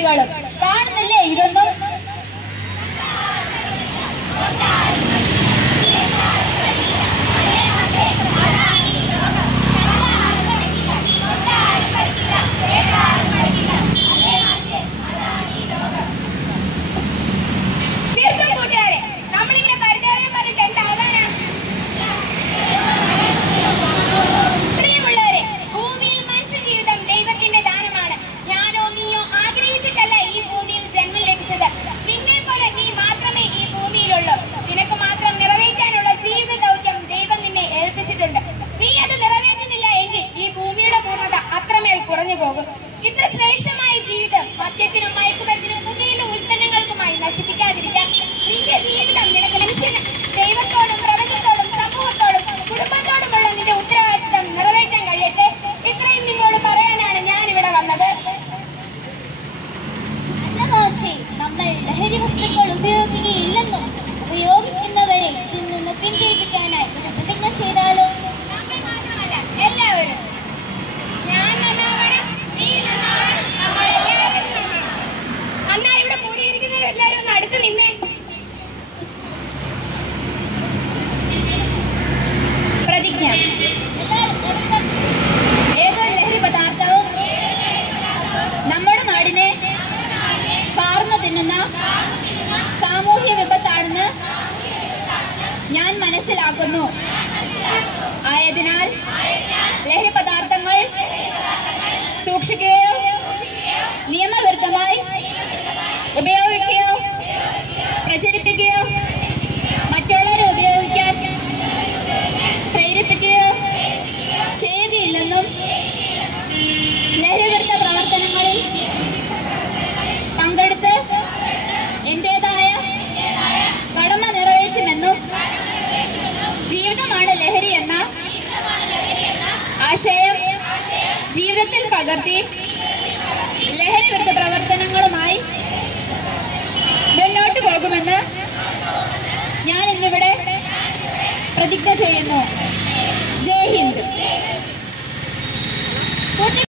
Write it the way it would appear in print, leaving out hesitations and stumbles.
കുട്ടികളും. കാണുന്നില്ലേ ഇതൊന്നും? ഇത്ര ശ്രേഷ്ഠമായ ജീവിതം മദ്യത്തിനും മയക്കുമരുന്നിനും പുകയില ഉൽപ്പന്നങ്ങൾക്കുമായി നശിപ്പിക്കാതിരിക്കാൻ നിന്റെ ജീവിതം നിനക്ക് മനുഷ്യന് ദൈവത്തോടും പ്രപഞ്ചത്തോടും സമൂഹത്തോടും കുടുംബത്തോടുമുള്ള നിന്റെ ഉത്തരവാദിത്തം നിറവേറ്റാൻ കഴിയട്ടെ. ഇത്രയും നിങ്ങളോട് പറയാനാണ് ഞാൻ ഇവിടെ വന്നത്. നമ്മൾ ലഹരി വസ്തുക്കൾ ഉപയോഗിക്കുകയില്ലെന്നും ഉപയോഗിക്കുന്നവരെ ഇതിൽ നിന്ന് പിന്തിരിപ്പിക്കാനായി ഒരു പ്രതിജ്ഞ ചെയ്താലോ? മാത്രമല്ല എല്ലാവരും. ഞാൻ നന്നാവണം, നീ നന്നാവണം, നമ്മളെല്ലാവരും നന്നാവണം. അന്നാ ഇവിടെ കൂടിയിരിക്കുന്നവരെല്ലാവരും ഒന്ന് അടുത്ത് നിന്നേ. പ്രതിജ്ഞ. ഏതൊരു ലഹരി പദാർത്ഥവും നമ്മുടെ നാടിനെ കാർന്നു തിന്നുന്ന സാമൂഹ്യ വിപത്താണെന്ന് ഞാൻ മനസ്സിലാക്കുന്നു. ആയതിനാൽ ലഹരി പദാർത്ഥങ്ങൾ സൂക്ഷിക്കുകയോ നിയമവിരുദ്ധമായി ഉപയോഗിക്കുകയോ പ്രചരിപ്പിക്കുകയോ മറ്റുള്ളവരെ ഉപയോഗിക്കാൻ പ്രേരിപ്പിക്കുകയോ ചെയ്യുകയില്ലെന്നും ലഹരിവിരുദ്ധ പ്രവർത്തനങ്ങളിൽ പങ്കെടുത്ത് എന്റേതായ കടമ നിറവേറ്റുമെന്നും ജീവിതമാണ് ലഹരി എന്ന ആശയം ജീവിതത്തിൽ പകർത്തി